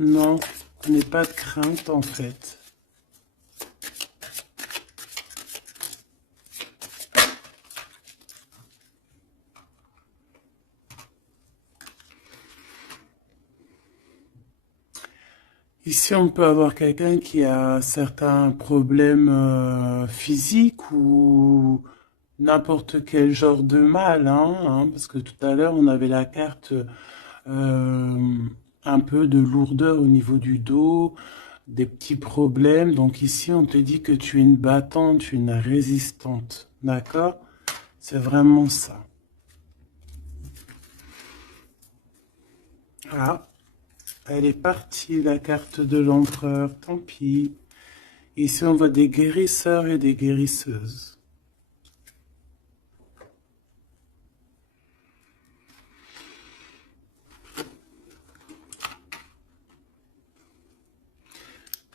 Non, je n'ai pas de crainte en fait. Ici, on peut avoir quelqu'un qui a certains problèmes physiques ou n'importe quel genre de mal, parce que tout à l'heure, on avait la carte euh, un peu de lourdeur au niveau du dos, des petits problèmes. Donc ici, on te dit que tu es une battante, une résistante, d'accord? C'est vraiment ça. Ah, elle est partie, la carte de l'empereur, tant pis. Ici, on voit des guérisseurs et des guérisseuses.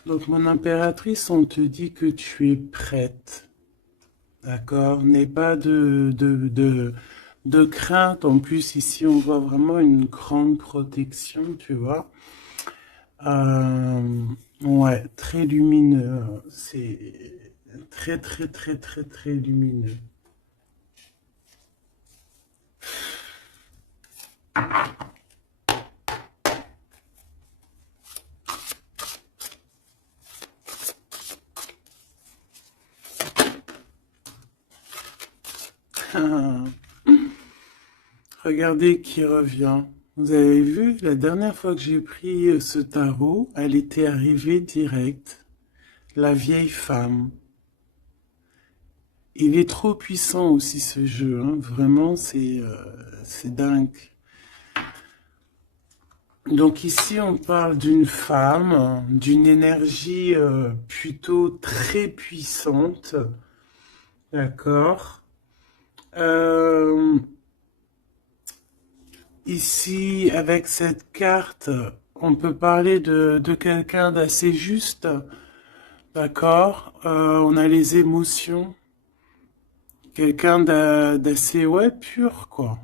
Donc, mon impératrice, on te dit que tu es prête. D'accord? N'aie pas de crainte. En plus, ici, on voit vraiment une grande protection, tu vois. Euh, ouais, très lumineux. C'est très, très, très, très, très lumineux. Regardez qui revient. Vous avez vu, la dernière fois que j'ai pris ce tarot, elle était arrivée direct. La vieille femme. Il est trop puissant aussi ce jeu, hein. Vraiment, c'est dingue. Donc ici, on parle d'une femme, d'une énergie plutôt très puissante, d'accord. Euh, Ici, avec cette carte, on peut parler de quelqu'un d'assez juste, d'accord. On a les émotions, quelqu'un d'assez, ouais, pur, quoi.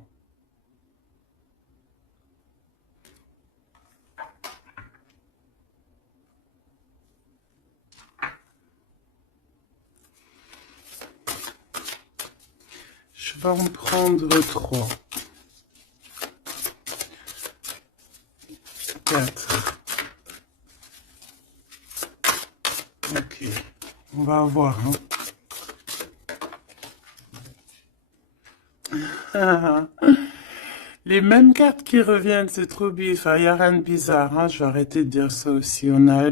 Je vais en prendre 3, 4. Ok, on va voir, hein. Les mêmes cartes qui reviennent, c'est trop bizarre. Enfin, il n'y a rien de bizarre, hein. Je vais arrêter de dire ça aussi. On a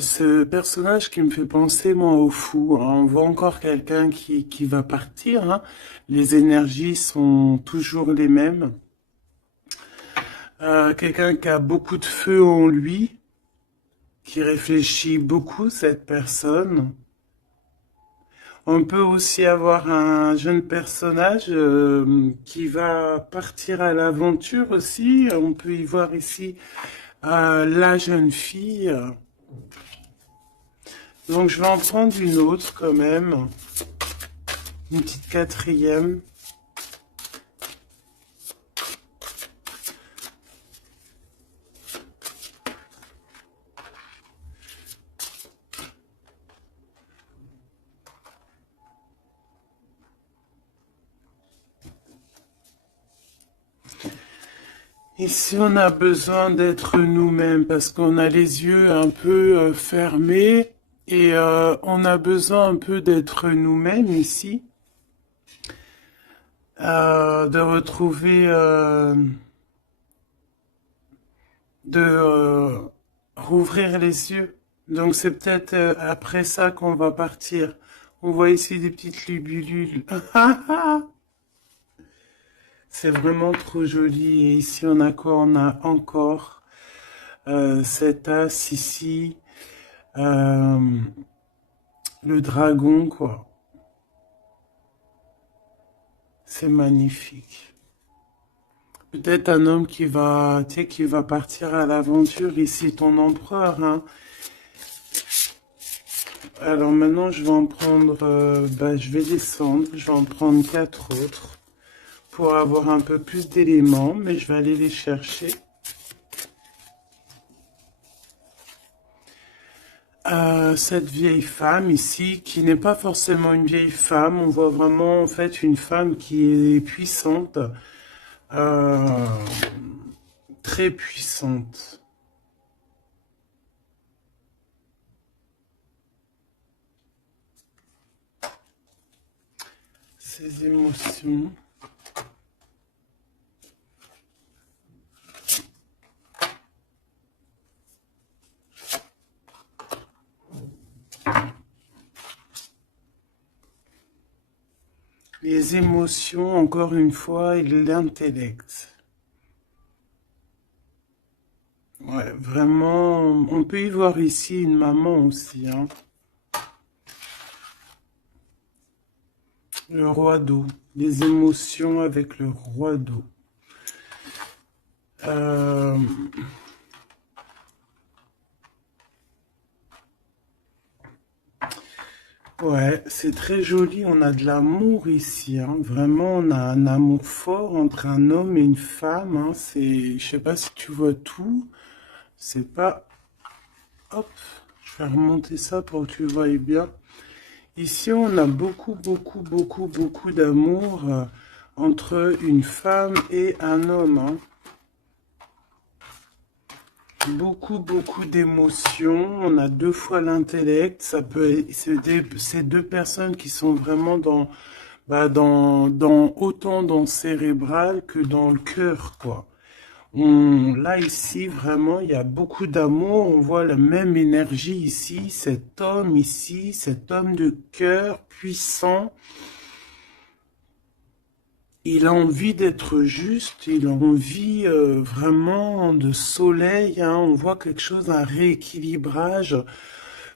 ce personnage qui me fait penser, moi, au fou, hein. On voit encore quelqu'un qui va partir, hein. Les énergies sont toujours les mêmes. Quelqu'un qui a beaucoup de feu en lui, qui réfléchit beaucoup, cette personne. On peut aussi avoir un jeune personnage qui va partir à l'aventure aussi. On peut y voir ici la jeune fille. Donc je vais en prendre une autre quand même. Une petite quatrième. Ici, on a besoin d'être nous-mêmes parce qu'on a les yeux un peu fermés et on a besoin un peu d'être nous-mêmes ici, de retrouver, rouvrir les yeux. Donc c'est peut-être après ça qu'on va partir. On voit ici des petites libellules. C'est vraiment trop joli. Et ici, on a quoi? On a encore cet as ici. Euh, le dragon, quoi. C'est magnifique. Peut-être un homme qui va, tu sais, qui va partir à l'aventure. Ici, ton empereur, hein. Alors maintenant, je vais en prendre, je vais descendre. Je vais en prendre 4 autres pour avoir un peu plus d'éléments, mais je vais aller les chercher. cette vieille femme ici, qui n'est pas forcément une vieille femme, on voit vraiment en fait une femme qui est puissante, euh, très puissante. Ses émotions. Les émotions, encore une fois, et l'intellect. Ouais, vraiment, on peut y voir ici une maman aussi, hein. Le roi d'eau. Les émotions avec le roi d'eau. Euh, ouais, c'est très joli. On a de l'amour ici, hein. Vraiment, on a un amour fort entre un homme et une femme, hein. C'est, je sais pas si tu vois tout. C'est pas... Hop, je vais remonter ça pour que tu vois bien. Ici, on a beaucoup d'amour entre une femme et un homme, hein. Beaucoup d'émotions. On a deux fois l'intellect. Ça peut, c'est deux personnes qui sont vraiment dans, autant dans le cérébral que dans le cœur, quoi. Là, ici, vraiment, il y a beaucoup d'amour. On voit la même énergie ici, cet homme de cœur puissant. Il a envie d'être juste, il a envie vraiment de soleil, hein. On voit quelque chose, un rééquilibrage.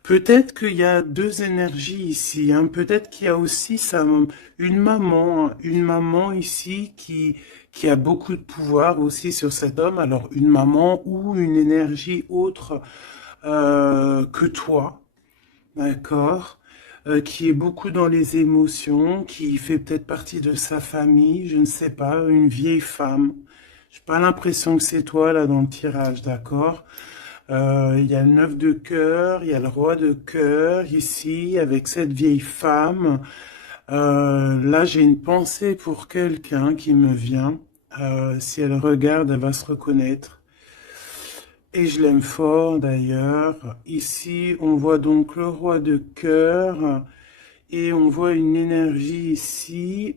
Peut-être qu'il y a deux énergies ici, hein. Peut-être qu'il y a aussi une maman ici qui a beaucoup de pouvoir aussi sur cet homme. Alors une maman ou une énergie autre que toi. D'accord. Qui est beaucoup dans les émotions, qui fait peut-être partie de sa famille, je ne sais pas, une vieille femme. J'ai pas l'impression que c'est toi là dans le tirage, d'accord? Il y a le 9 de cœur, il y a le roi de cœur ici avec cette vieille femme. Là, j'ai une pensée pour quelqu'un qui me vient. Si elle regarde, elle va se reconnaître. Et je l'aime fort d'ailleurs. Ici, on voit donc le roi de cœur et on voit une énergie ici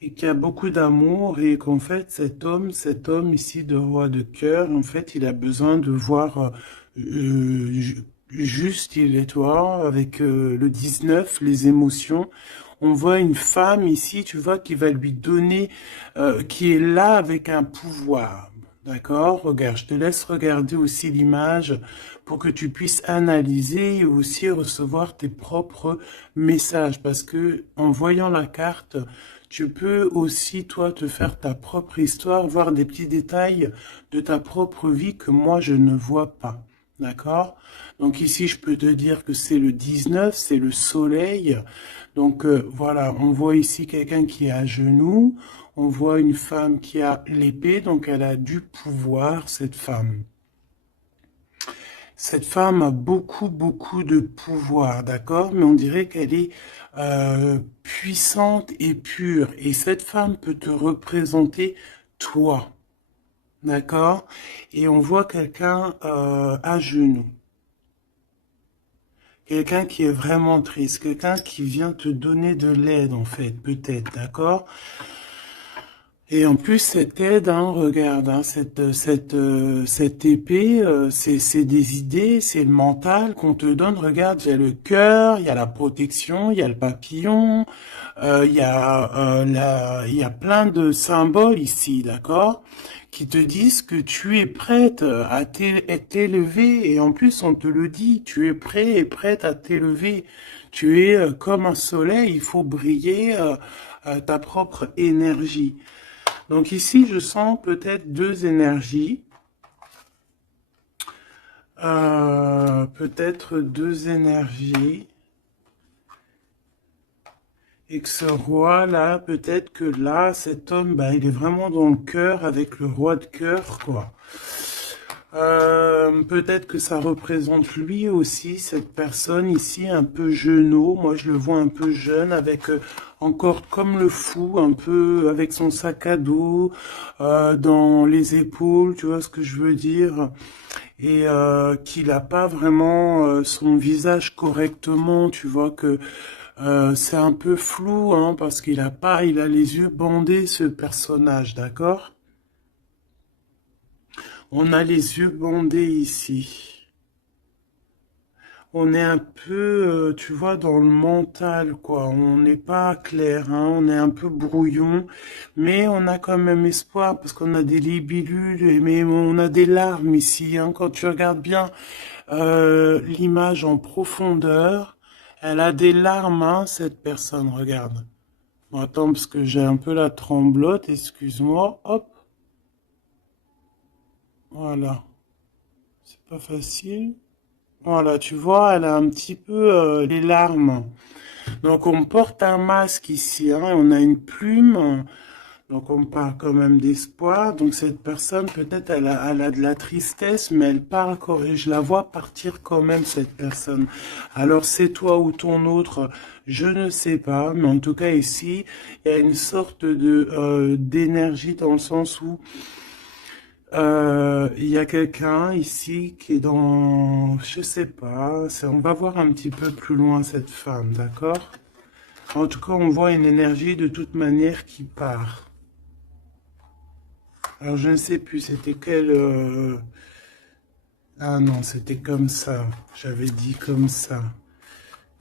et qui a beaucoup d'amour et qu'en fait cet homme ici de roi de cœur, en fait, il a besoin de voir juste, il est toi, avec le 19, les émotions. On voit une femme ici, tu vois, qui va lui donner, qui est là avec un pouvoir. D'accord? Regarde, je te laisse regarder aussi l'image pour que tu puisses analyser et aussi recevoir tes propres messages. Parce que en voyant la carte, tu peux aussi, toi, te faire ta propre histoire, voir des petits détails de ta propre vie que moi, je ne vois pas. D'accord? Donc ici, je peux te dire que c'est le 19, c'est le soleil. Donc voilà, on voit ici quelqu'un qui est à genoux. On voit une femme qui a l'épée, donc elle a du pouvoir, cette femme. Cette femme a beaucoup de pouvoir, d'accord? Mais on dirait qu'elle est puissante et pure. Et cette femme peut te représenter toi, d'accord? Et on voit quelqu'un à genoux. Quelqu'un qui est vraiment triste, quelqu'un qui vient te donner de l'aide, en fait, peut-être, d'accord? Et en plus, cette aide, hein, regarde, hein, cette épée, c'est des idées, c'est le mental qu'on te donne. Regarde, il y a le cœur, il y a la protection, il y a le papillon, il y a plein de symboles ici, d'accord, qui te disent que tu es prête à t'élever. Et en plus, on te le dit, tu es prêt et prête à t'élever. Tu es comme un soleil, il faut briller ta propre énergie. Donc ici, je sens peut-être deux énergies. Peut-être deux énergies. Et que ce roi-là, peut-être que là, cet homme, bah, il est vraiment dans le cœur avec le roi de cœur, quoi. Peut-être que ça représente lui aussi, cette personne ici, un peu jeunot. Moi, je le vois un peu jeune, avec encore comme le fou, un peu avec son sac à dos dans les épaules, tu vois ce que je veux dire? Et qu'il n'a pas vraiment son visage correctement, tu vois que c'est un peu flou, hein, parce il a les yeux bandés, ce personnage, d'accord? On a les yeux bandés ici. On est un peu, tu vois, dans le mental, quoi. On n'est pas clair, hein. On est un peu brouillon, mais on a quand même espoir parce qu'on a des libellules, mais on a des larmes ici, hein. Quand tu regardes bien l'image en profondeur, elle a des larmes, hein, cette personne. Regarde. Bon, attends, parce que j'ai un peu la tremblote. Excuse-moi. Hop, voilà. C'est pas facile. Voilà, tu vois, elle a un petit peu les larmes. Donc on porte un masque ici, hein, on a une plume, donc on parle quand même d'espoir. Donc cette personne, peut-être elle a de la tristesse, mais elle parle quand et je la vois partir quand même, cette personne. Alors c'est toi ou ton autre, je ne sais pas, mais en tout cas ici, il y a une sorte de d'énergie dans le sens où il y a quelqu'un ici qui est dans, je sais pas, on va voir un petit peu plus loin cette femme, d'accord? En tout cas, on voit une énergie de toute manière qui part. Alors, je ne sais plus, c'était quel... Ah non, c'était comme ça. J'avais dit comme ça.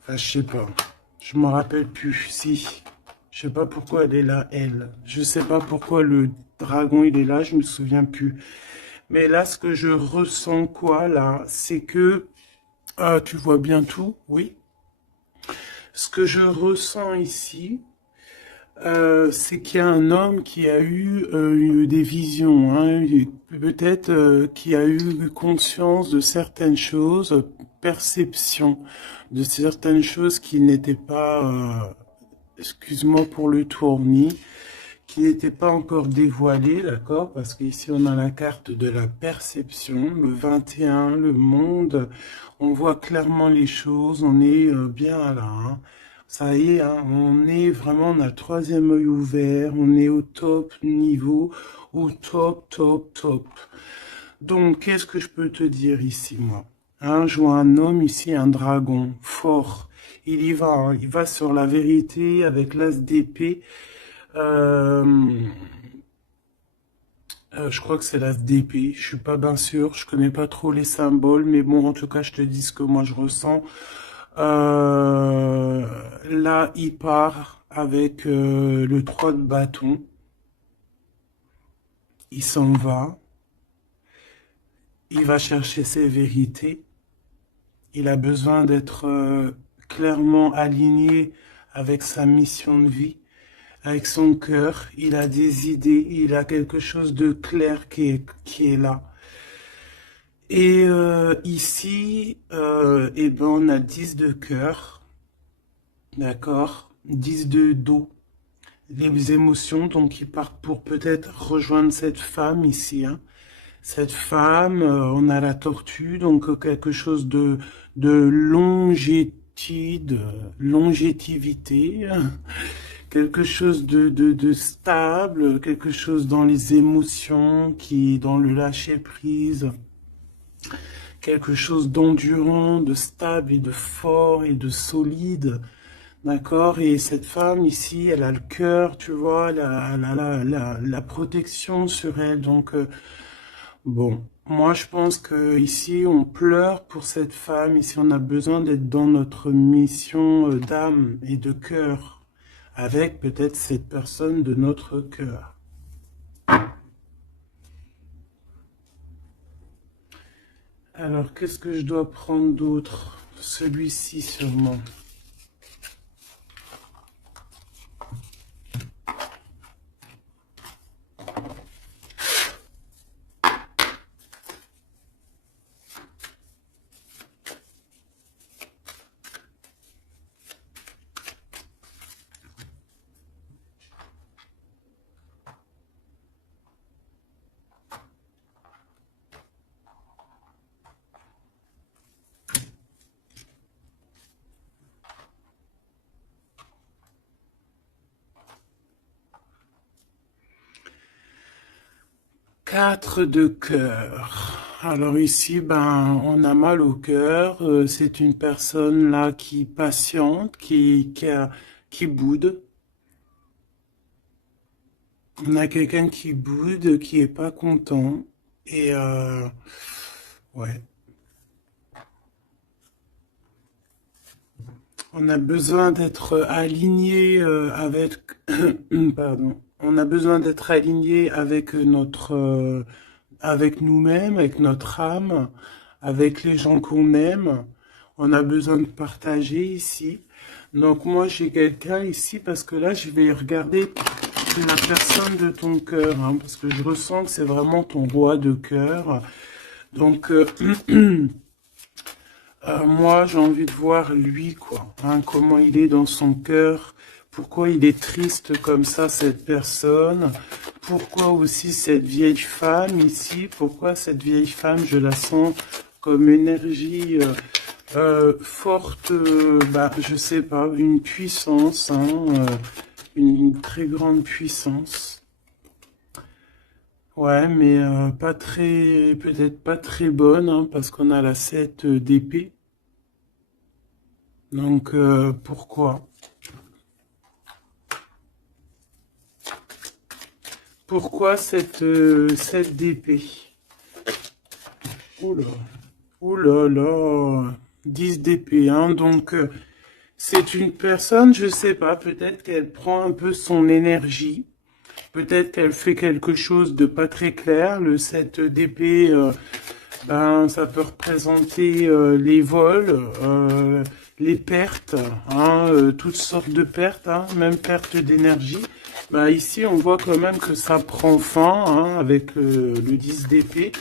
Enfin, je sais pas. Je me rappelle plus. Si. Je sais pas pourquoi elle est là, elle. Je sais pas pourquoi le dragon, il est là, je me souviens plus. Mais là, ce que je ressens, quoi, là, c'est que... Ah, tu vois bien tout, oui. Ce que je ressens ici, c'est qu'il y a un homme qui a eu des visions, hein, peut-être qui a eu conscience de certaines choses, perception de certaines choses qui n'étaient pas, excuse-moi pour le tournis, qui n'étaient pas encore dévoilées, d'accord? Parce qu'ici on a la carte de la perception, le 21, le monde, on voit clairement les choses, on est bien là, hein. Ça y est, hein, on est vraiment, on a le troisième œil ouvert, on est au top niveau, au top, top, top. Donc, qu'est-ce que je peux te dire ici, moi? Hein, je vois un homme ici, un dragon, fort. Il y va, hein, il va sur la vérité avec l'as d'épée. Euh, je crois que c'est l'as d'épée, je suis pas bien sûr, je connais pas trop les symboles, mais bon, en tout cas, je te dis ce que moi je ressens. Là, il part avec le 3 de bâton. Il s'en va. Il va chercher ses vérités. Il a besoin d'être clairement aligné avec sa mission de vie, avec son cœur. Il a des idées. Il a quelque chose de clair qui est là. Et ici, eh ben, on a 10 de cœur. D'accord? 10 de dos. Les émotions, donc ils partent pour peut-être rejoindre cette femme ici, hein. Cette femme, on a la tortue, donc quelque chose de longévité, quelque chose de stable, quelque chose dans les émotions, qui dans le lâcher prise, quelque chose d'endurant, de stable et de fort et de solide. D'accord? Et cette femme ici, elle a le cœur, tu vois, la protection sur elle. Donc, bon, moi je pense que ici, on pleure pour cette femme. Ici, on a besoin d'être dans notre mission d'âme et de cœur, avec peut-être cette personne de notre cœur. Alors, qu'est-ce que je dois prendre d'autre? Celui-ci sûrement. 4 de cœur. Alors ici, ben, on a mal au cœur. C'est une personne là qui patiente, qui boude. On a quelqu'un qui boude, qui est pas content. Et ouais, on a besoin d'être aligné avec, pardon, on a besoin d'être aligné avec avec nous-mêmes, avec notre âme, avec les gens qu'on aime. On a besoin de partager ici. Donc moi j'ai quelqu'un ici parce que là je vais regarder la personne de ton cœur, hein, parce que je ressens que c'est vraiment ton roi de cœur. Donc moi j'ai envie de voir lui quoi, hein, comment il est dans son cœur, pourquoi il est triste comme ça cette personne, pourquoi aussi cette vieille femme ici, pourquoi cette vieille femme je la sens comme énergie forte, bah, je sais pas, une puissance, hein, une très grande puissance. Ouais, mais pas très, peut-être pas très bonne, hein, parce qu'on a la 7 d'épée. Donc pourquoi? Pourquoi cette 7 d'épée? Oula, oula là, 10 d'épée, hein, donc c'est une personne, je sais pas, peut-être qu'elle prend un peu son énergie. Peut-être qu'elle fait quelque chose de pas très clair. Le 7 d'épée, ben, ça peut représenter les vols, les pertes, hein, toutes sortes de pertes, hein, même perte d'énergie. Ben, ici, on voit quand même que ça prend fin, hein, avec le 10 d'épée.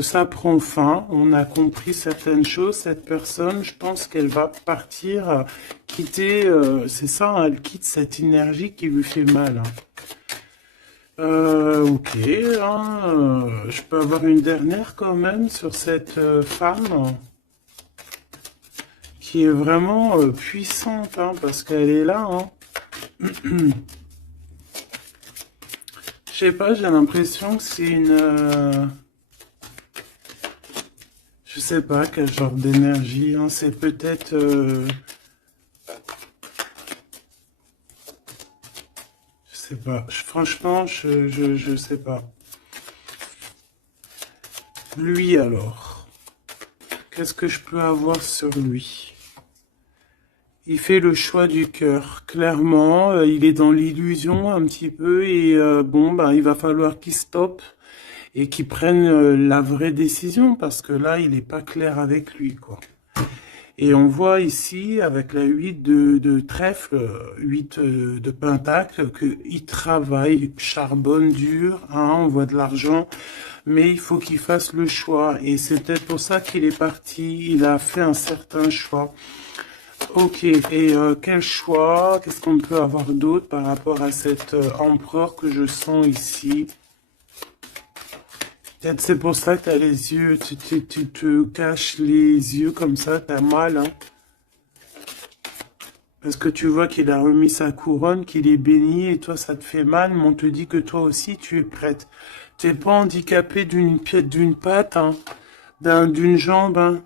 Ça prend fin, on a compris certaines choses. Cette personne, je pense qu'elle va partir, quitter, c'est ça, hein, elle quitte cette énergie qui lui fait mal, hein. Ok, hein, je peux avoir une dernière quand même sur cette femme qui est vraiment puissante, hein, parce qu'elle est là, hein. Je sais pas, j'ai l'impression que c'est une... je sais pas quel genre d'énergie, hein, c'est peut-être... je sais pas, franchement, je sais pas. Lui alors, qu'est-ce que je peux avoir sur lui? Il fait le choix du cœur, clairement, il est dans l'illusion un petit peu et bon, bah, il va falloir qu'il stoppe et qu'il prenne la vraie décision parce que là, il n'est pas clair avec lui, quoi. Et on voit ici, avec la 8 de trèfle, 8 de pentacle, qu'il travaille, il charbonne dur, hein, on voit de l'argent, mais il faut qu'il fasse le choix. Et c'est peut-être pour ça qu'il est parti, il a fait un certain choix. Ok, et quel choix, qu'est-ce qu'on peut avoir d'autre par rapport à cet empereur que je sens ici? Peut-être c'est pour ça que tu as les yeux, tu te caches les yeux comme ça, t'as mal, hein? Parce que tu vois qu'il a remis sa couronne, qu'il est béni, et toi ça te fait mal, mais on te dit que toi aussi tu es prête. Tu n'es pas handicapé d'une patte, hein, d'une jambe, hein.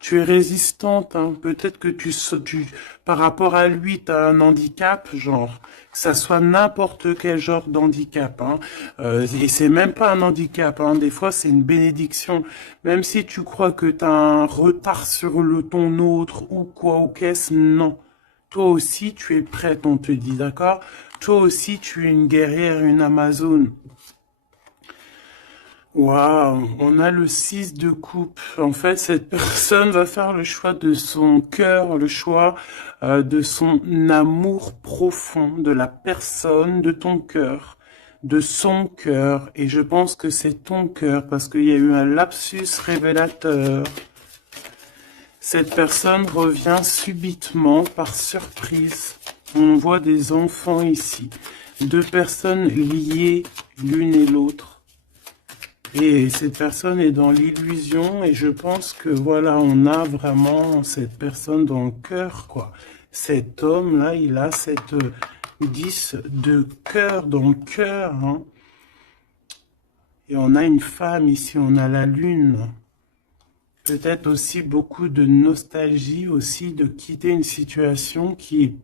Tu es résistante, hein. Peut-être que par rapport à lui, tu as un handicap, genre, que ça soit n'importe quel genre d'handicap, hein. Et c'est même pas un handicap, hein. Des fois, c'est une bénédiction. Même si tu crois que tu as un retard sur ton autre ou quoi, ou qu'est-ce, non. Toi aussi, tu es prête, on te dit, d'accord? Toi aussi, tu es une guerrière, une Amazone. Waouh, on a le 6 de coupe. En fait, cette personne va faire le choix de son cœur, le choix de son amour profond, de la personne de ton cœur, de son cœur. Et je pense que c'est ton cœur parce qu'il y a eu un lapsus révélateur. Cette personne revient subitement par surprise. On voit des enfants ici. Deux personnes liées l'une et l'autre. Et cette personne est dans l'illusion et je pense que voilà, on a vraiment cette personne dans le cœur, quoi. Cet homme-là, il a cette 10 de cœur dans le cœur, hein. Et on a une femme ici, on a la lune. Peut-être aussi beaucoup de nostalgie aussi de quitter une situation qui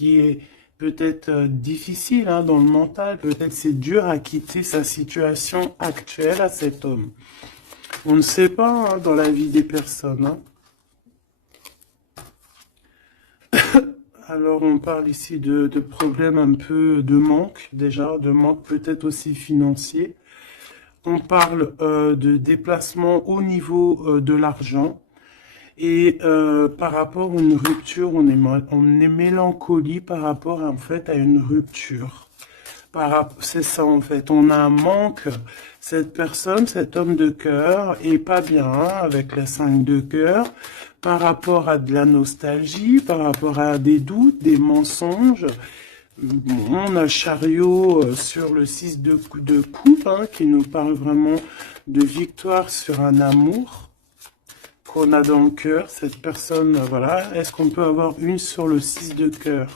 est peut-être difficile hein, dans le mental. Peut-être c'est dur à quitter sa situation actuelle à cet homme. On ne sait pas hein, dans la vie des personnes. Hein. Alors on parle ici de problèmes un peu de manque déjà, de manque peut-être aussi financier. On parle de déplacement au niveau de l'argent. Et par rapport à une rupture, on est mélancolie par rapport en fait à une rupture. C'est ça en fait, on a un manque. Cette personne, cet homme de cœur est pas bien hein, avec la 5 de cœur par rapport à de la nostalgie, par rapport à des doutes, des mensonges. On a le chariot sur le 6 de coupe hein, qui nous parle vraiment de victoire sur un amour qu'on a dans le cœur. Cette personne, voilà. Est-ce qu'on peut avoir une sur le 6 de cœur?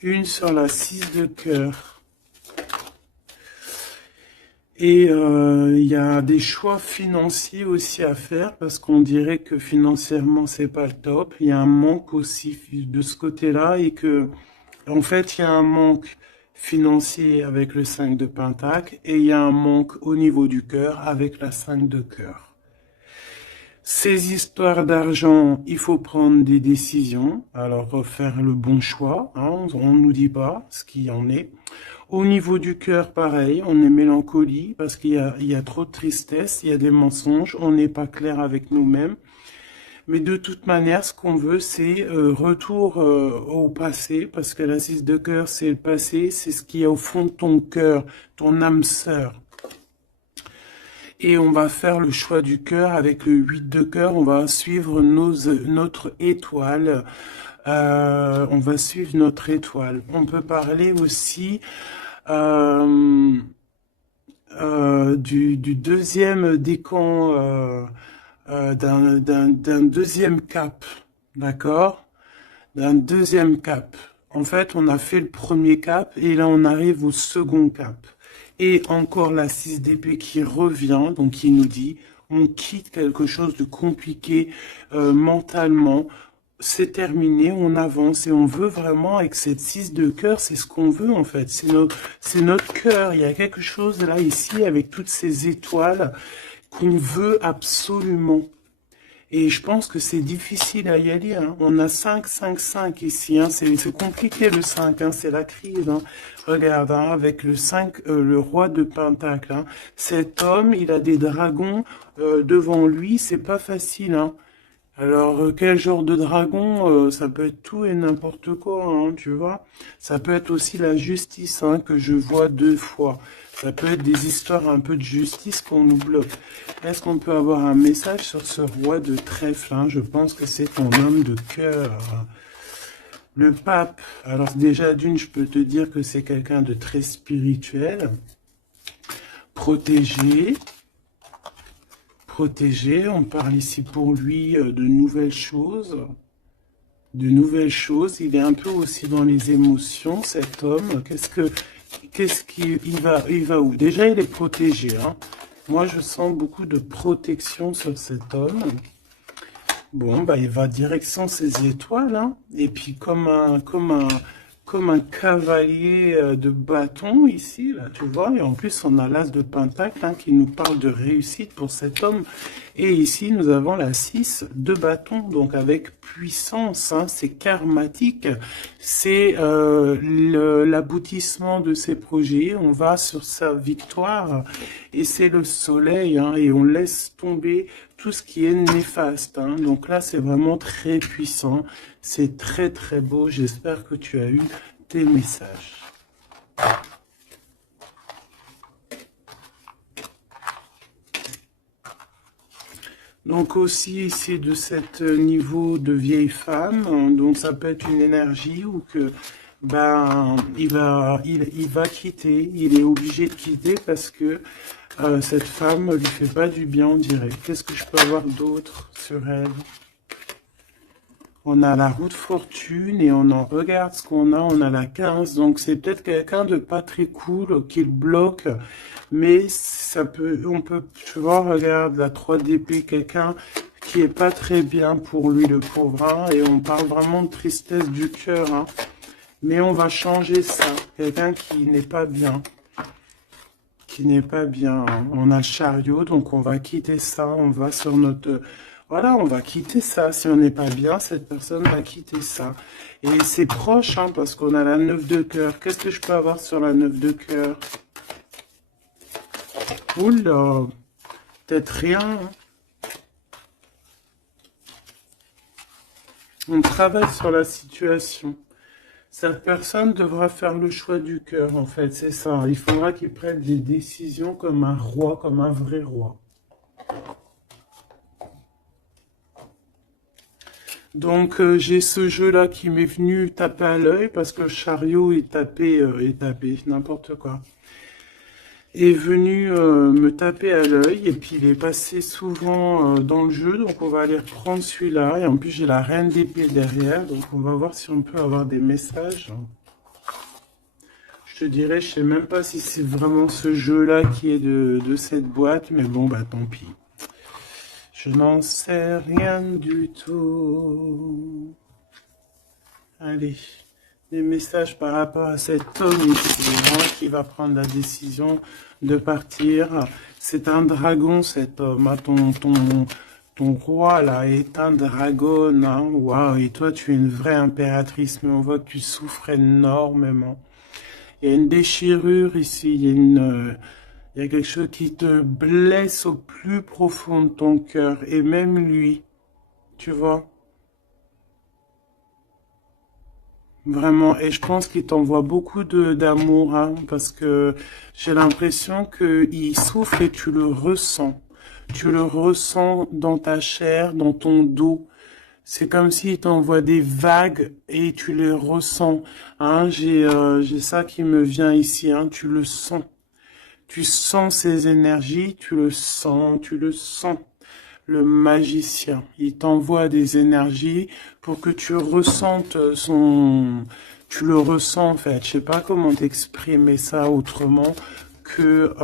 Une sur la 6 de cœur. Et il y a des choix financiers aussi à faire parce qu'on dirait que financièrement c'est pas le top. Il y a un manque aussi de ce côté-là et que en fait il y a un manque financier avec le 5 de Pentacle et il y a un manque au niveau du cœur avec la 5 de cœur. Ces histoires d'argent, il faut prendre des décisions, alors faire le bon choix, hein, on ne nous dit pas ce qu'il en est. Au niveau du cœur, pareil, on est mélancolie parce qu'il y a trop de tristesse, il y a des mensonges, on n'est pas clair avec nous-mêmes. Mais de toute manière, ce qu'on veut, c'est retour au passé, parce que la 6 de cœur, c'est le passé, c'est ce qui est au fond de ton cœur, ton âme sœur. Et on va faire le choix du cœur avec le 8 de cœur, on va suivre notre étoile. On va suivre notre étoile. On peut parler aussi du deuxième décan, d'un deuxième cap, d'accord? D'un deuxième cap. En fait, on a fait le premier cap et là, on arrive au second cap. Et encore la 6 d'épée qui revient, donc qui nous dit, on quitte quelque chose de compliqué mentalement, c'est terminé, on avance et on veut vraiment, avec cette 6 de cœur, c'est ce qu'on veut en fait, c'est notre cœur, il y a quelque chose là, ici, avec toutes ces étoiles qu'on veut absolument. Et je pense que c'est difficile à y aller. Hein. On a 5, 5, 5 ici. Hein. C'est compliqué le 5. Hein. C'est la crise. Hein. Regarde, hein, avec le 5, le roi de Pentacle. Hein. Cet homme, il a des dragons devant lui. C'est pas facile. Hein. Alors, quel genre de dragon? Ça peut être tout et n'importe quoi, hein, tu vois. Ça peut être aussi la justice hein, que je vois 2 fois. Ça peut être des histoires un peu de justice qu'on nous bloque. Est-ce qu'on peut avoir un message sur ce roi de trèfle hein? Je pense que c'est ton homme de cœur. Le pape, alors déjà d'une, je peux te dire que c'est quelqu'un de très spirituel, protégé. On parle ici pour lui de nouvelles choses. Il est un peu aussi dans les émotions, cet homme. Il va où? Déjà, il est protégé. Hein. Moi, je sens beaucoup de protection sur cet homme. Bon, bah, il va direction ses étoiles. Hein. Et puis, comme un cavalier de bâton ici, là, tu vois. Et en plus, on a l'as de Pentacle hein, qui nous parle de réussite pour cet homme. Et ici, nous avons la 6 de bâton, donc avec puissance. Hein, c'est karmatique. C'est l'aboutissement de ses projets. On va sur sa victoire. Et c'est le soleil. Hein, et on laisse tomber tout ce qui est néfaste. Hein. Donc là, c'est vraiment très puissant. C'est très, très beau. J'espère que tu as eu tes messages. Donc aussi, ici, de cet niveau de vieille femme. Donc ça peut être une énergie ou que ben il va quitter. Il est obligé de quitter parce que cette femme lui fait pas du bien, on dirait. Qu'est-ce que je peux avoir d'autre sur elle? On a la roue de fortune et on en regarde ce qu'on a. On a la 15. Donc c'est peut-être quelqu'un de pas très cool qui le bloque. Mais ça peut, on peut, tu vois, regarde la 3 d'épée, quelqu'un qui est pas très bien pour lui, le pauvre. Hein, et on parle vraiment de tristesse du cœur. Hein. Mais on va changer ça. Quelqu'un qui n'est pas bien. Qui n'est pas bien. Hein. On a le chariot, donc on va quitter ça. On va sur notre... Voilà, on va quitter ça. Si on n'est pas bien, cette personne va quitter ça. Et c'est proche, hein, parce qu'on a la 9 de cœur. Qu'est-ce que je peux avoir sur la 9 de cœur? Oula, peut-être rien. Hein. On travaille sur la situation. Cette personne devra faire le choix du cœur, en fait, c'est ça. Il faudra qu'il prenne des décisions comme un roi, comme un vrai roi. Donc, j'ai ce jeu-là qui m'est venu taper à l'œil parce que le chariot est tapé, n'importe quoi. Est venu me taper à l'œil et puis il est passé souvent dans le jeu, donc on va aller reprendre celui-là. Et en plus, j'ai la reine d'épée derrière, donc on va voir si on peut avoir des messages. Je te dirais, je sais même pas si c'est vraiment ce jeu-là qui est de cette boîte, mais bon, bah tant pis. Je n'en sais rien du tout. Allez, des messages par rapport à cet homme ici, hein, qui va prendre la décision de partir. C'est un dragon, cet homme. Hein, ton roi, là, est un dragon. Hein. Waouh, et toi, tu es une vraie impératrice, mais on voit que tu souffres énormément. Il y a une déchirure ici, il y a quelque chose qui te blesse au plus profond de ton cœur, et même lui, tu vois, vraiment, et je pense qu'il t'envoie beaucoup d'amour, hein, parce que j'ai l'impression qu'il souffre et tu le ressens dans ta chair, dans ton dos, c'est comme s'il t'envoie des vagues et tu les ressens, hein, j'ai ça qui me vient ici, hein, tu le sens. Tu sens ses énergies, tu le sens. Le magicien, il t'envoie des énergies pour que tu ressentes tu le ressens en fait. Je sais pas comment t'exprimer ça autrement que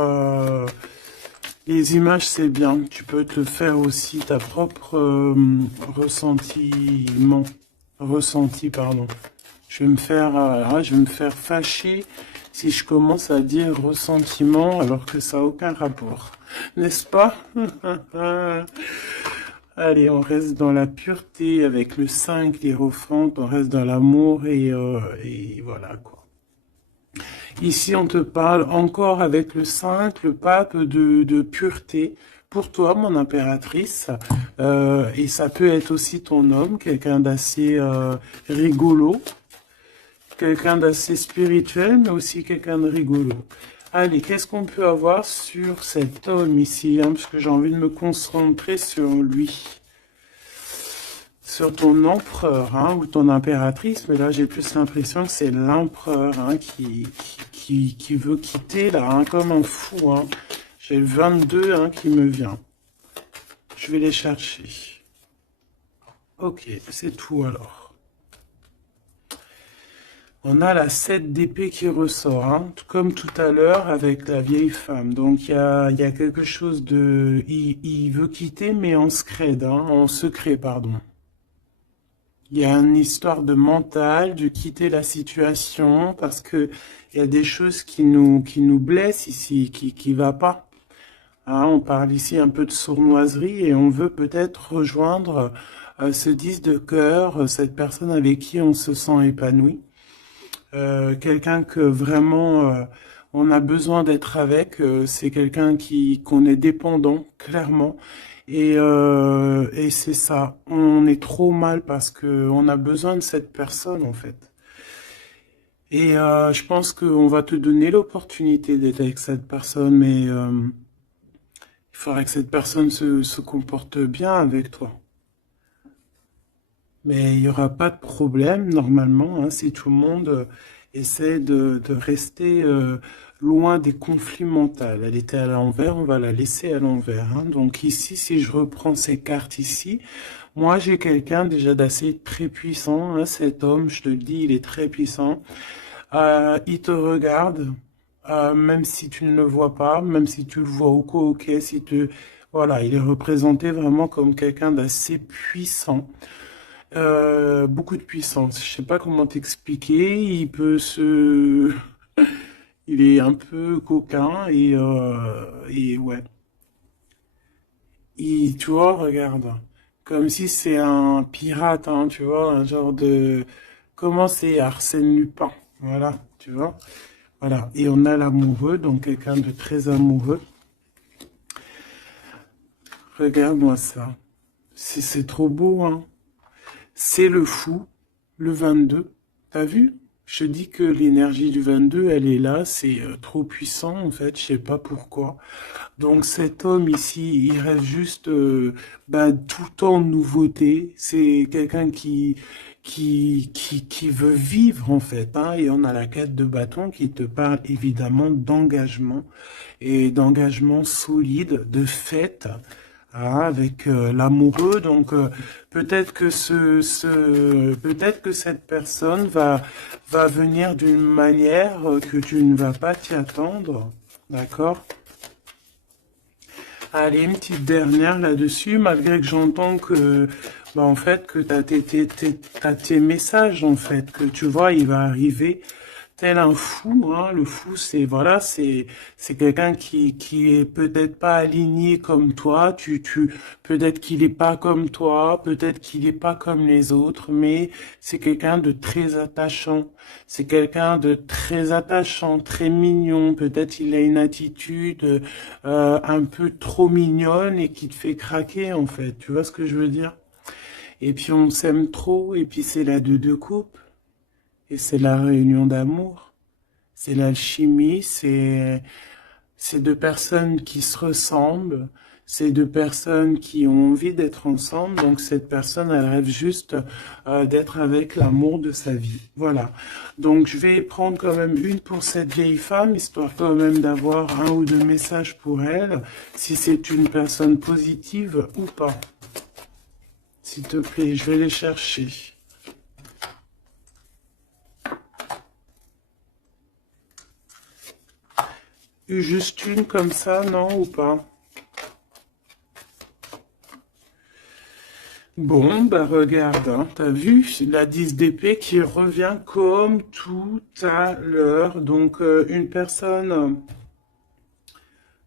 les images c'est bien. Tu peux te faire aussi ta propre ressenti, pardon. Je vais me faire fâcher si je commence à dire ressentiment alors que ça n'a aucun rapport. N'est-ce pas? Allez, on reste dans la pureté avec le 5, l'hiérophante, on reste dans l'amour et voilà quoi. Ici, on te parle encore avec le 5, le pape de pureté. Pour toi, mon impératrice, et ça peut être aussi ton homme, quelqu'un d'assez rigolo, quelqu'un d'assez spirituel, mais aussi quelqu'un de rigolo. Allez, qu'est-ce qu'on peut avoir sur cet homme ici, hein, parce que j'ai envie de me concentrer sur lui. Sur ton empereur, hein, ou ton impératrice, mais là j'ai plus l'impression que c'est l'empereur, hein, qui veut quitter, là, hein, comme un fou. Hein. J'ai le 22 hein, qui me vient. Je vais les chercher. Ok, c'est tout alors. On a la 7 d'épée qui ressort, hein, comme tout à l'heure avec la vieille femme. Donc il y a quelque chose de... Il veut quitter, mais en secret, hein, en secret, pardon. Il y a une histoire de mental, de quitter la situation, parce que il y a des choses qui nous blessent ici, qui va pas. Hein, on parle ici un peu de sournoiserie et on veut peut-être rejoindre ce 10 de cœur, cette personne avec qui on se sent épanoui. Quelqu'un que vraiment on a besoin d'être avec, c'est quelqu'un qu'on est dépendant, clairement. Et c'est ça, on est trop mal parce que on a besoin de cette personne en fait. Et je pense qu'on va te donner l'opportunité d'être avec cette personne, mais il faudrait que cette personne se comporte bien avec toi. Mais il n'y aura pas de problème normalement, hein, si tout le monde essaie de rester loin des conflits mentaux. Elle était à l'envers, on va la laisser à l'envers, hein. Donc ici, si je reprends ces cartes ici, moi j'ai quelqu'un déjà d'assez très puissant, hein. Cet homme, je te le dis, il est très puissant. Il te regarde, même si tu ne le vois pas, même si tu le vois au co, ok, si tu... Voilà, il est représenté vraiment comme quelqu'un d'assez puissant. Beaucoup de puissance. Je sais pas comment t'expliquer. Il peut se... Il est un peu coquin et ouais. Tu vois, regarde. Comme si c'est un pirate, hein, tu vois, un genre de... Comment c'est Arsène Lupin? Voilà, tu vois. Voilà. Et on a l'amoureux, donc quelqu'un de très amoureux. Regarde-moi ça. C'est trop beau, hein. C'est le fou, le 22. T'as vu? Je te dis que l'énergie du 22, elle est là, c'est trop puissant en fait, je sais pas pourquoi. Donc cet homme ici, il rêve juste tout le temps de nouveauté. C'est quelqu'un qui veut vivre en fait, hein. Et on a la 4 de bâton qui te parle évidemment d'engagement et d'engagement solide, de fête, hein, avec l'amoureux. Donc peut-être que peut-être que cette personne va venir d'une manière que tu ne vas pas t'y attendre, d'accord? Allez, une petite dernière là-dessus, malgré que j'entends que, en fait, que t'as tes messages, en fait, que tu vois, il va arriver tel un fou, hein. Le fou, voilà, c'est quelqu'un qui est peut-être pas aligné comme toi, peut-être qu'il est pas comme toi, peut-être qu'il est pas comme les autres, mais c'est quelqu'un de très attachant. C'est quelqu'un de très attachant, très mignon. Peut-être il a une attitude un peu trop mignonne et qui te fait craquer en fait. Tu vois ce que je veux dire? Et puis on s'aime trop et puis c'est la deux coupes et c'est la réunion d'amour. C'est l'alchimie, c'est deux personnes qui se ressemblent, c'est deux personnes qui ont envie d'être ensemble. Donc cette personne, elle rêve juste d'être avec l'amour de sa vie. Voilà. Donc je vais prendre quand même une pour cette vieille femme, histoire quand même d'avoir un ou deux messages pour elle, si c'est une personne positive ou pas. S'il te plaît, je vais les chercher. Juste une comme ça, non ou pas? Bon, bah regarde, hein, t'as vu la 10 d'épée qui revient comme tout à l'heure. Donc une personne,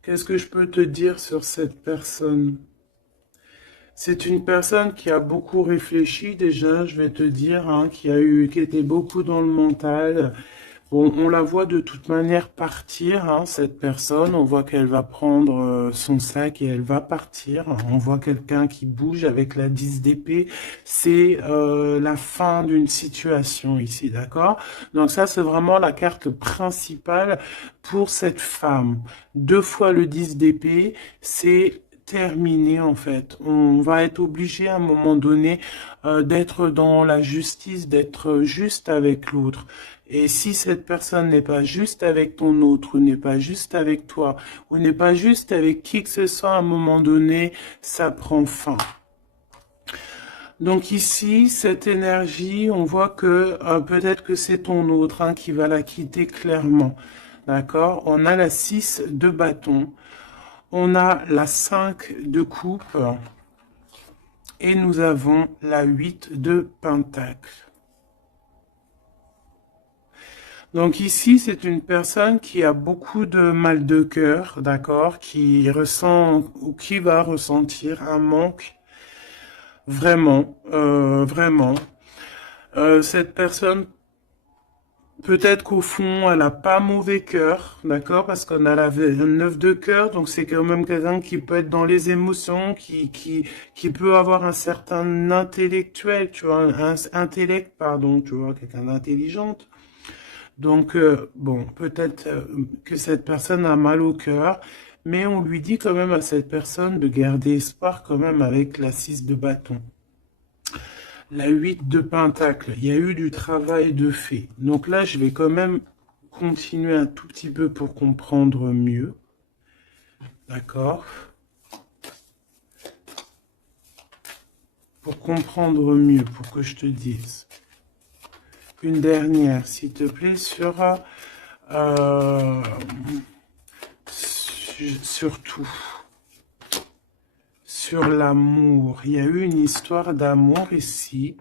qu'est-ce que je peux te dire sur cette personne? C'est une personne qui a beaucoup réfléchi déjà, je vais te dire, hein, qui était beaucoup dans le mental. Bon, on la voit de toute manière partir, hein, cette personne. On voit qu'elle va prendre son sac et elle va partir. On voit quelqu'un qui bouge avec la 10 d'épée. C'est la fin d'une situation ici, d'accord? Donc ça, c'est vraiment la carte principale pour cette femme. Deux fois le 10 d'épée, c'est terminé en fait. On va être obligé à un moment donné d'être dans la justice, d'être juste avec l'autre. Et si cette personne n'est pas juste avec ton autre, ou n'est pas juste avec toi, ou n'est pas juste avec qui que ce soit, à un moment donné, ça prend fin. Donc ici, cette énergie, on voit que peut-être que c'est ton autre, hein, qui va la quitter clairement. D'accord? On a la 6 de bâton. On a la 5 de coupe et nous avons la 8 de pentacle. Donc ici, c'est une personne qui a beaucoup de mal de cœur, d'accord, qui ressent ou qui va ressentir un manque vraiment, vraiment. Cette personne, peut-être qu'au fond, elle a pas mauvais cœur, d'accord, parce qu'on a la 9 de cœur, donc c'est quand même quelqu'un qui peut être dans les émotions, qui peut avoir un certain intellectuel, tu vois, un intellect, pardon, tu vois, quelqu'un d'intelligente. Donc, bon, peut-être que cette personne a mal au cœur, mais on lui dit quand même à cette personne de garder espoir quand même avec la 6 de bâton. La 8 de pentacle, il y a eu du travail de fait. Donc là, je vais quand même continuer un tout petit peu pour comprendre mieux. D'accord? Pour comprendre mieux, pour que je te dise. Une dernière, s'il te plaît, euh, surtout sur l'amour. Il y a eu une histoire d'amour ici.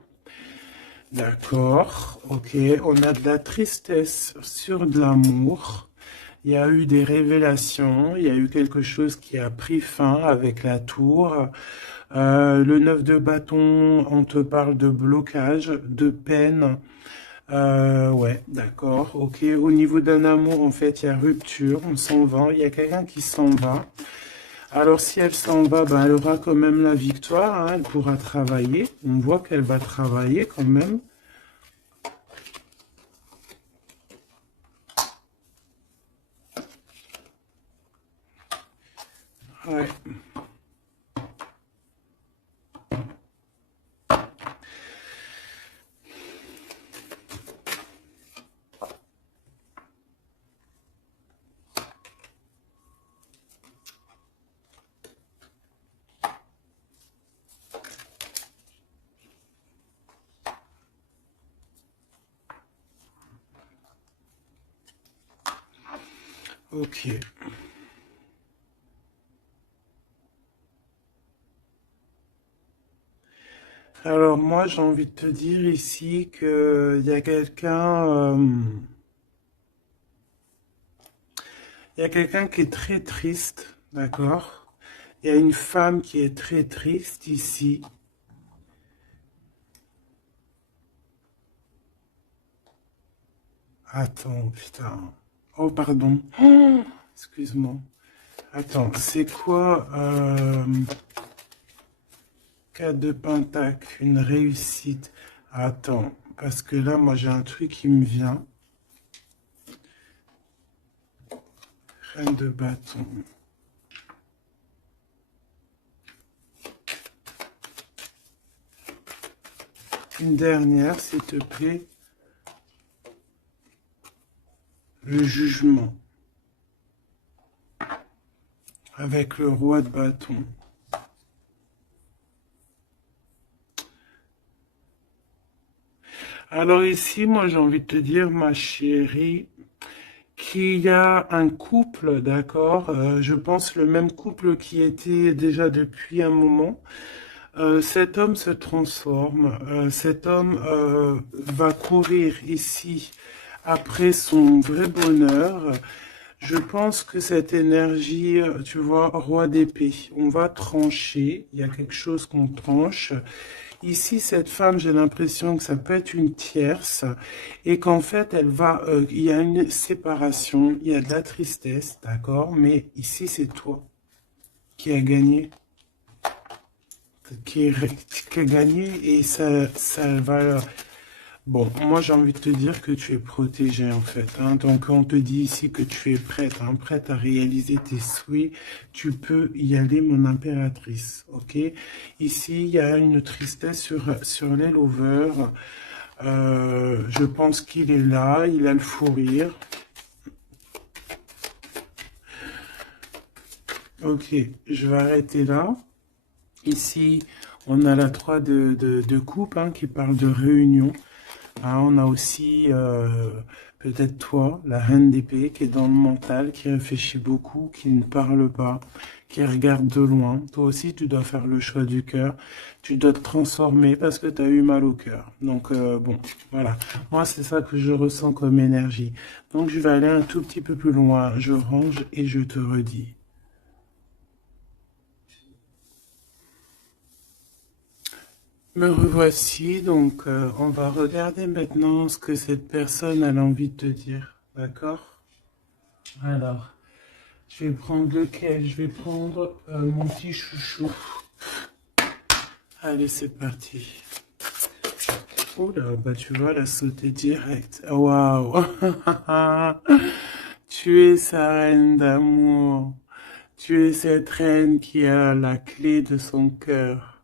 D'accord, ok. On a de la tristesse sur de l'amour. Il y a eu des révélations. Il y a eu quelque chose qui a pris fin avec la tour. Le 9 de bâton, on te parle de blocage, de peine. Ouais, d'accord, ok. Au niveau d'un amour, en fait, il y a rupture, on s'en va. Il y a quelqu'un qui s'en va. Alors, si elle s'en va, ben, elle aura quand même la victoire, hein, elle pourra travailler. On voit qu'elle va travailler quand même. Ouais, ok. Alors, moi, j'ai envie de te dire ici que il y a quelqu'un qui est très triste, d'accord? Il y a une femme qui est très triste ici. Attends, putain. Oh, pardon. Oh, excuse-moi. Attends, c'est quoi 4 de pentacle, une réussite. Attends, parce que là, moi, j'ai un truc qui me vient. Reine de bâton. Une dernière, s'il te plaît. Le jugement. Avec le roi de bâton. Alors ici, moi, j'ai envie de te dire, ma chérie, qu'il y a un couple, d'accord, je pense le même couple qui était déjà depuis un moment. Cet homme se transforme, cet homme va courir ici après son vrai bonheur. Je pense que cette énergie, tu vois, roi d'épée, on va trancher, il y a quelque chose qu'on tranche. Ici, cette femme, j'ai l'impression que ça peut être une tierce et qu'en fait, il y a une séparation, il y a de la tristesse, d'accord, mais ici, c'est toi qui as gagné, qui, qui a gagné et ça va. Bon, moi j'ai envie de te dire que tu es protégée en fait, hein. Donc on te dit ici que tu es prête, hein, prête à réaliser tes souhaits. Tu peux y aller, mon impératrice, ok? Ici, il y a une tristesse sur les lovers. Je pense qu'il est là, il a le fou rire. Ok, je vais arrêter là. Ici, on a la 3 de coupe hein, qui parle de réunion. Ah, on a aussi peut-être toi, la reine d'épée, qui est dans le mental, qui réfléchit beaucoup, qui ne parle pas, qui regarde de loin. Toi aussi, tu dois faire le choix du cœur. Tu dois te transformer parce que tu as eu mal au cœur. Donc, bon, voilà. Moi, c'est ça que je ressens comme énergie. Donc, je vais aller un tout petit peu plus loin. Je range et je te redis. Me revoici, donc on va regarder maintenant ce que cette personne a envie de te dire. D'accord? Alors. Je vais prendre lequel? Je vais prendre mon petit chouchou. Allez, c'est parti. Oula, bah tu vois, elle a sauté direct. Waouh! Tu es sa reine d'amour. Tu es cette reine qui a la clé de son cœur.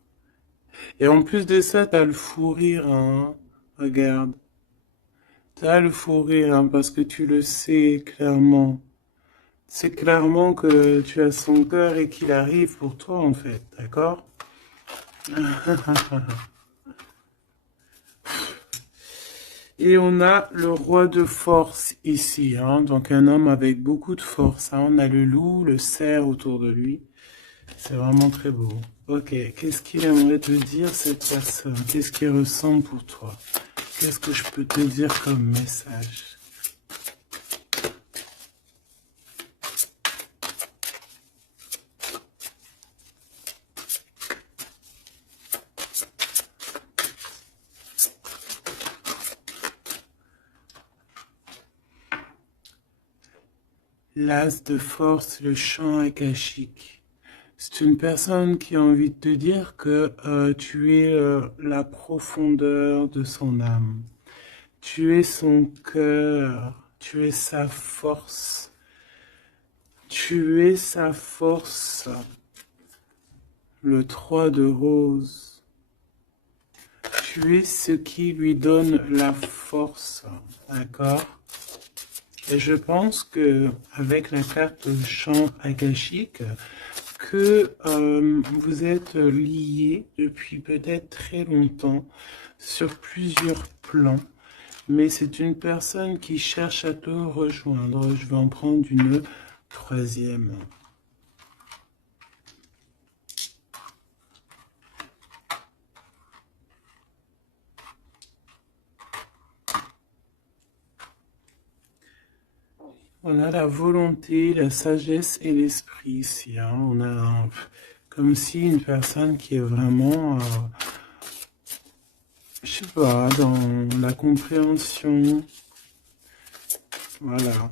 Et en plus de ça, t'as le fou rire, hein. Regarde. T'as le fou rire, hein, parce que tu le sais clairement. C'est clairement que tu as son cœur et qu'il arrive pour toi, en fait, d'accord? Et on a le roi de force ici, hein, donc un homme avec beaucoup de force, hein. On a le loup, le cerf autour de lui. C'est vraiment très beau. Ok, qu'est-ce qu'il aimerait te dire cette personne? Qu'est-ce qu'il ressent pour toi? Qu'est-ce que je peux te dire comme message? L'as de force, le chant akashique. C'est une personne qui a envie de te dire que tu es la profondeur de son âme. Tu es son cœur. Tu es sa force. Tu es sa force. Le 3 de rose. Tu es ce qui lui donne la force. D'accord? Et je pense que avec la carte chant akashique, que vous êtes liés depuis peut-être très longtemps sur plusieurs plans, mais c'est une personne qui cherche à te rejoindre. Je vais en prendre une troisième. On a la volonté, la sagesse et l'esprit ici, hein. On a comme si une personne qui est vraiment, je sais pas, dans la compréhension, voilà,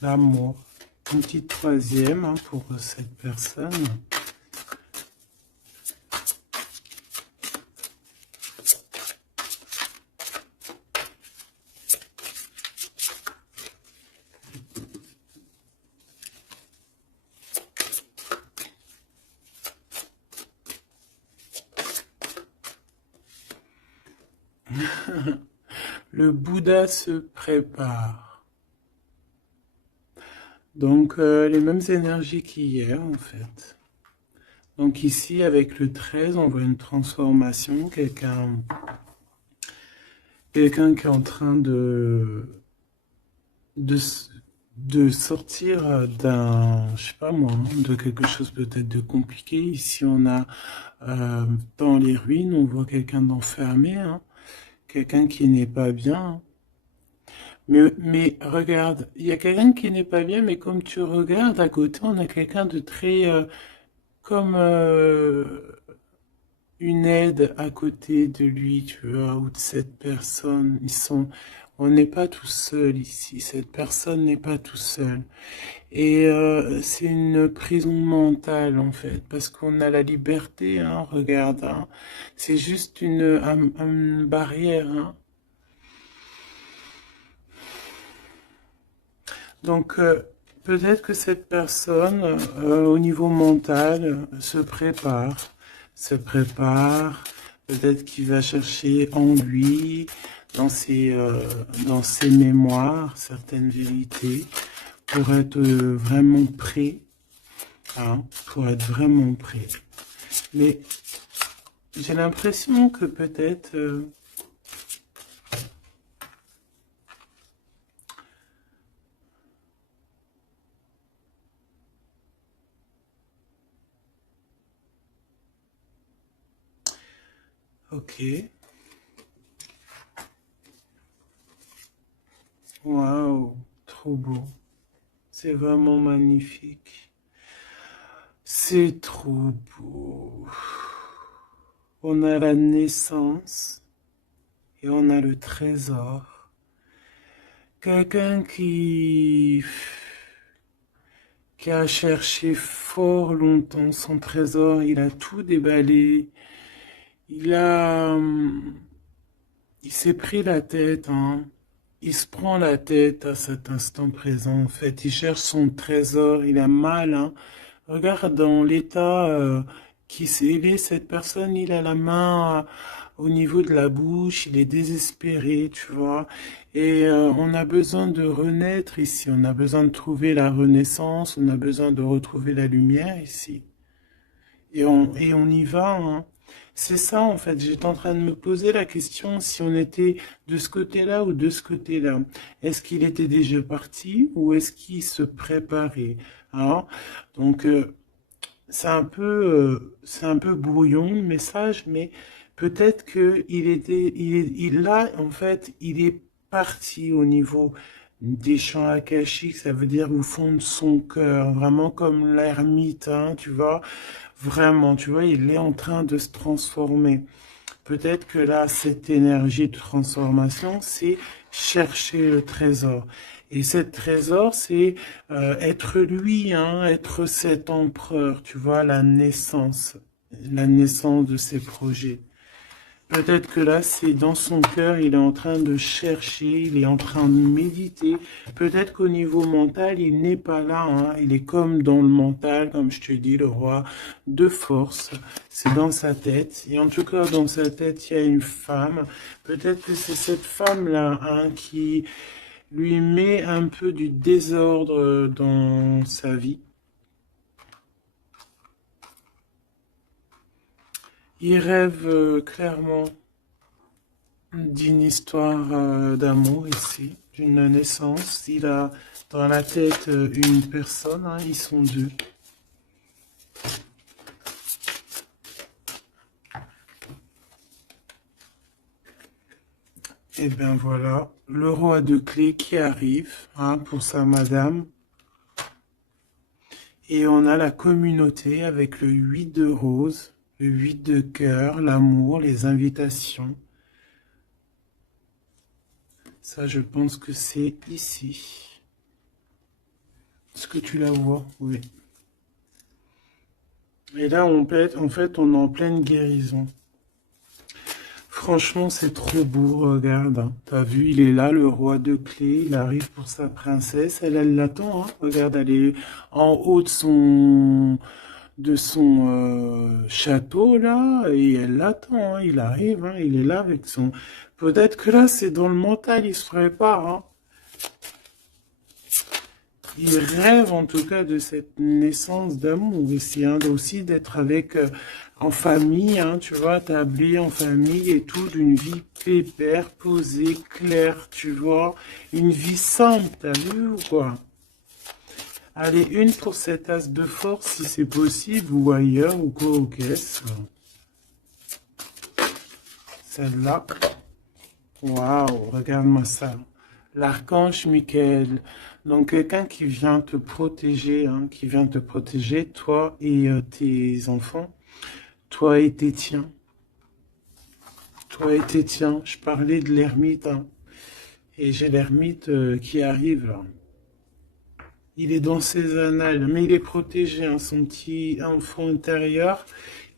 l'amour. Une petite troisième, hein, pour cette personne. Le Bouddha se prépare. Donc, les mêmes énergies qu'hier, en fait. Donc ici, avec le 13, on voit une transformation. Quelqu'un qui est en train de, de sortir d'un, je sais pas moi, de quelque chose peut-être de compliqué. Ici, on a dans les ruines, on voit quelqu'un d'enfermé, hein, quelqu'un qui n'est pas bien. Mais regarde, il y a quelqu'un qui n'est pas bien, mais comme tu regardes à côté, on a quelqu'un de très, comme une aide à côté de lui, tu vois, ou de cette personne. On n'est pas tout seul ici. Cette personne n'est pas tout seul. Et c'est une prison mentale en fait, parce qu'on a la liberté, hein, regarde, hein. C'est juste une barrière, hein. Donc peut-être que cette personne, au niveau mental, se prépare. Peut-être qu'il va chercher en lui, dans dans ses mémoires, certaines vérités, pour être vraiment prêt, hein, pour être vraiment prêt. Mais j'ai l'impression que peut-être, ok, waouh, trop beau, c'est vraiment magnifique, c'est trop beau. On a la naissance et on a le trésor. Quelqu'un qui a cherché fort longtemps son trésor, il a tout déballé. Il a, il s'est pris la tête, hein. Il se prend la tête à cet instant présent. En fait, il cherche son trésor. Il a mal, hein. Regarde dans l'état il est, cette personne. Il a la main au niveau de la bouche. Il est désespéré, tu vois. Et on a besoin de renaître ici, on a besoin de trouver la renaissance, on a besoin de retrouver la lumière ici. Et on y va, hein. C'est ça, en fait. J'étais en train de me poser la question si on était de ce côté-là ou de ce côté-là. Est-ce qu'il était déjà parti ou est-ce qu'il se préparait? Hein. Donc, c'est un peu brouillon le message, mais peut-être que là, en fait, il est parti au niveau des champs akashiques, ça veut dire au fond de son cœur, vraiment comme l'ermite, hein, tu vois, vraiment, tu vois, il est en train de se transformer. Peut-être que là, cette énergie de transformation, c'est chercher le trésor. Et cette trésor, c'est être lui, hein, être cet empereur, tu vois, la naissance de ses projets. Peut-être que là, c'est dans son cœur, il est en train de chercher, il est en train de méditer. Peut-être qu'au niveau mental, il n'est pas là, hein. Il est comme dans le mental, comme je te dis, le roi de force. C'est dans sa tête. Et en tout cas, dans sa tête, il y a une femme. Peut-être que c'est cette femme-là, hein, qui lui met un peu du désordre dans sa vie. Il rêve clairement d'une histoire d'amour ici, d'une naissance. Il a dans la tête une personne, hein, ils sont deux. Et bien voilà, le roi de clés qui arrive, hein, pour sa madame. Et on a la communauté avec le 8 de rose, le 8 de cœur, l'amour, les invitations. Ça, je pense que c'est ici. Est-ce que tu la vois? Oui. Et là, en fait, on est en pleine guérison. Franchement, c'est trop beau, regarde. Hein. T'as vu, il est là, le roi de clés. Il arrive pour sa princesse. Elle l'attend. Hein. Regarde, elle est en haut de son château, là. Et elle l'attend. Hein. Il arrive. Hein. Il est là avec son... Peut-être que là, c'est dans le mental. Il se prépare. Hein. Il rêve en tout cas de cette naissance d'amour ici, hein, aussi d'être avec en famille, hein, tu vois, tablé en famille et tout, d'une vie pépère, posée, claire, tu vois, une vie simple, t'as vu ou quoi? Allez, une pour cet as de force si c'est possible, ou ailleurs, ou quoi, aux caisses. Celle-là. Waouh, regarde-moi ça. L'archange Michael. Donc, quelqu'un qui vient te protéger, hein, qui vient te protéger, toi et tes enfants, toi et tes tiens. Toi et tes tiens. Je parlais de l'ermite, hein, et j'ai l'ermite qui arrive, là. Il est dans ses annales, mais il est protégé, hein, son petit enfant intérieur,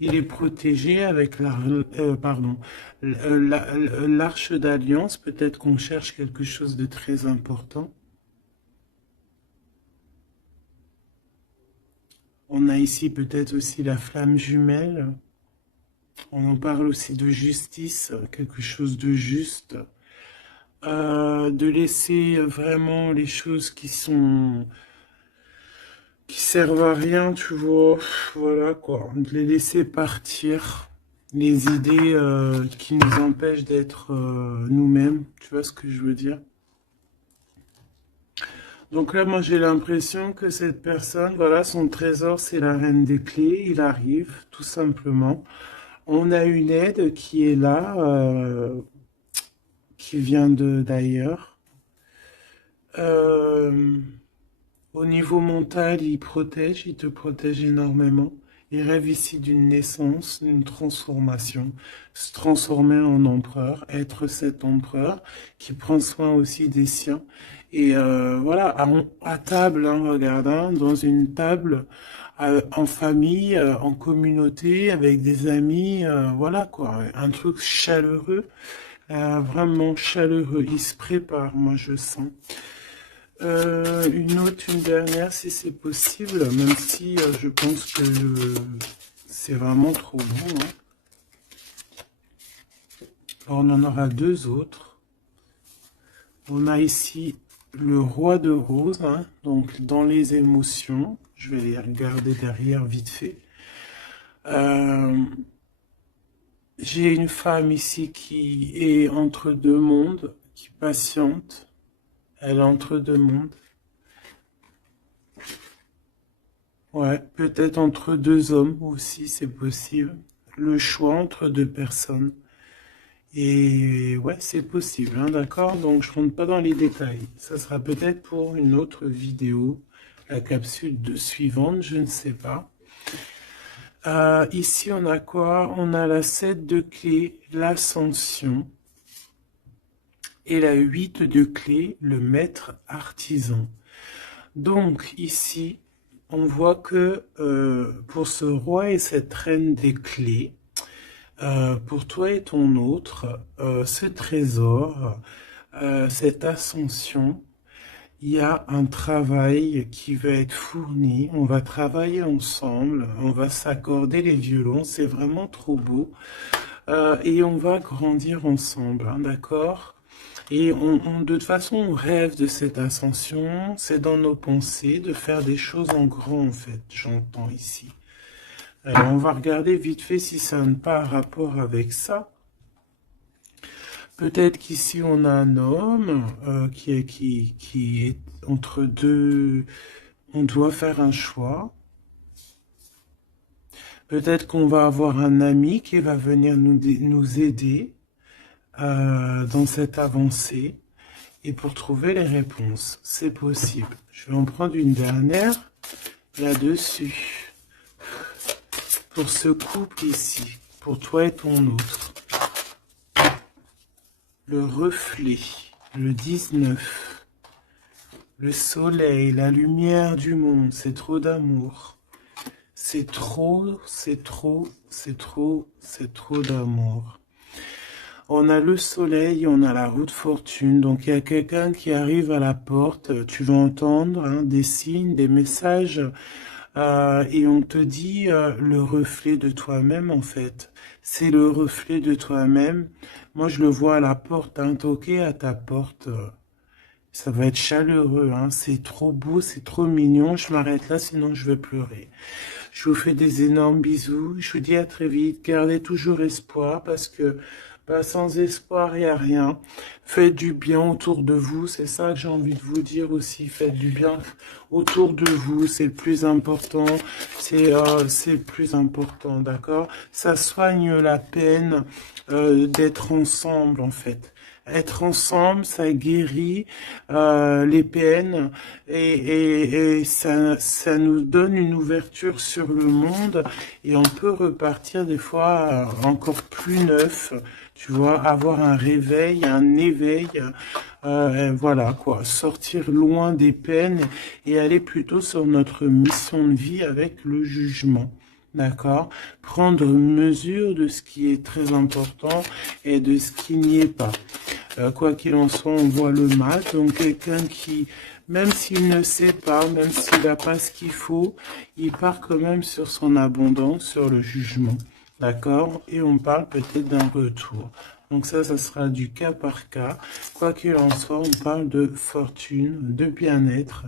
il est protégé avec l'arche d'alliance. Peut-être qu'on cherche quelque chose de très important. On a ici peut-être aussi la flamme jumelle. On en parle aussi de justice, quelque chose de juste. De laisser vraiment les choses qui servent à rien, tu vois. Voilà quoi. De les laisser partir. Les idées qui nous empêchent d'être nous-mêmes. Tu vois ce que je veux dire? Donc là, moi, j'ai l'impression que cette personne, voilà, son trésor, c'est la reine des clés. Il arrive, tout simplement. On a une aide qui est là, qui vient d'ailleurs. Euh, Au niveau mental, il te protège énormément. Il rêve ici d'une naissance, d'une transformation, se transformer en empereur, être cet empereur qui prend soin aussi des siens. Et voilà, à table, hein, regarde, hein, dans une table, en famille, en communauté, avec des amis, voilà quoi, un truc chaleureux, vraiment chaleureux. Il se prépare, moi je sens. Une dernière, si c'est possible, même si je pense que c'est vraiment trop bon. Hein. Alors, on en aura deux autres. On a ici le roi de rose, hein, donc dans les émotions. Je vais les regarder derrière vite fait. J'ai une femme ici qui est entre deux mondes, qui patiente. Elle est entre deux mondes. Ouais, peut-être entre deux hommes aussi, c'est possible. Le choix entre deux personnes. Et ouais, c'est possible, hein, d'accord? Donc je rentre pas dans les détails. Ça sera peut-être pour une autre vidéo, la capsule suivante, je ne sais pas. Ici, on a quoi? On a la 7 de clé, l'ascension. Et la 8 de clé, le maître artisan. Donc ici, on voit que pour ce roi et cette reine des clés, pour toi et ton autre, ce trésor, cette ascension, il y a un travail qui va être fourni. On va travailler ensemble, on va s'accorder les violons, c'est vraiment trop beau. Et on va grandir ensemble, hein, d'accord? Et de toute façon, on rêve de cette ascension, c'est dans nos pensées de faire des choses en grand, en fait, j'entends ici. Alors, on va regarder vite fait si ça n'a pas un rapport avec ça. Peut-être qu'ici, on a un homme qui est entre deux... On doit faire un choix. Peut-être qu'on va avoir un ami qui va venir nous aider dans cette avancée. Et pour trouver les réponses, c'est possible. Je vais en prendre une dernière là-dessus. Pour ce couple ici, pour toi et ton autre. Le reflet, le 19. Le soleil, la lumière du monde, c'est trop d'amour. C'est trop, c'est trop, c'est trop, c'est trop d'amour. On a le soleil, on a la roue de fortune. Donc, il y a quelqu'un qui arrive à la porte. Tu vas entendre hein, des signes, des messages. Et on te dit le reflet de toi-même, en fait. C'est le reflet de toi-même. Moi, je le vois à la porte, hein, toquer à ta porte. Ça va être chaleureux, hein. C'est trop beau, c'est trop mignon. Je m'arrête là, sinon je vais pleurer. Je vous fais des énormes bisous. Je vous dis à très vite. Gardez toujours espoir parce que sans espoir, il n'y a rien. Faites du bien autour de vous. C'est ça que j'ai envie de vous dire aussi. Faites du bien autour de vous. C'est le plus important. C'est le plus important, d'accord? Ça soigne la peine d'être ensemble, en fait. Être ensemble, ça guérit les peines et ça nous donne une ouverture sur le monde et on peut repartir des fois encore plus neuf, tu vois, avoir un réveil, un éveil, voilà quoi, sortir loin des peines et aller plutôt sur notre mission de vie avec le jugement. D'accord? Prendre mesure de ce qui est très important et de ce qui n'y est pas. Quoi qu'il en soit, on voit le mal. Donc quelqu'un qui, même s'il ne sait pas, même s'il n'a pas ce qu'il faut, il part quand même sur son abondance, sur le jugement. D'accord? Et on parle peut-être d'un retour. Donc ça sera du cas par cas. Quoi qu'il en soit, on parle de fortune, de bien-être.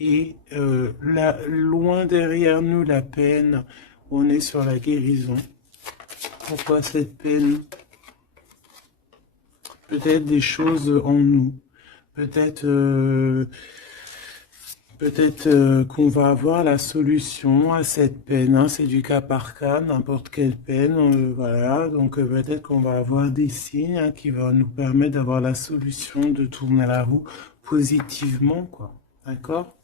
Et loin derrière nous, la peine, on est sur la guérison. Pourquoi cette peine? Peut-être des choses en nous. Peut-être qu'on va avoir la solution à cette peine. Hein. C'est du cas par cas, n'importe quelle peine. Voilà. Donc peut-être qu'on va avoir des signes hein, qui vont nous permettre d'avoir la solution de tourner la roue positivement, quoi. D'accord?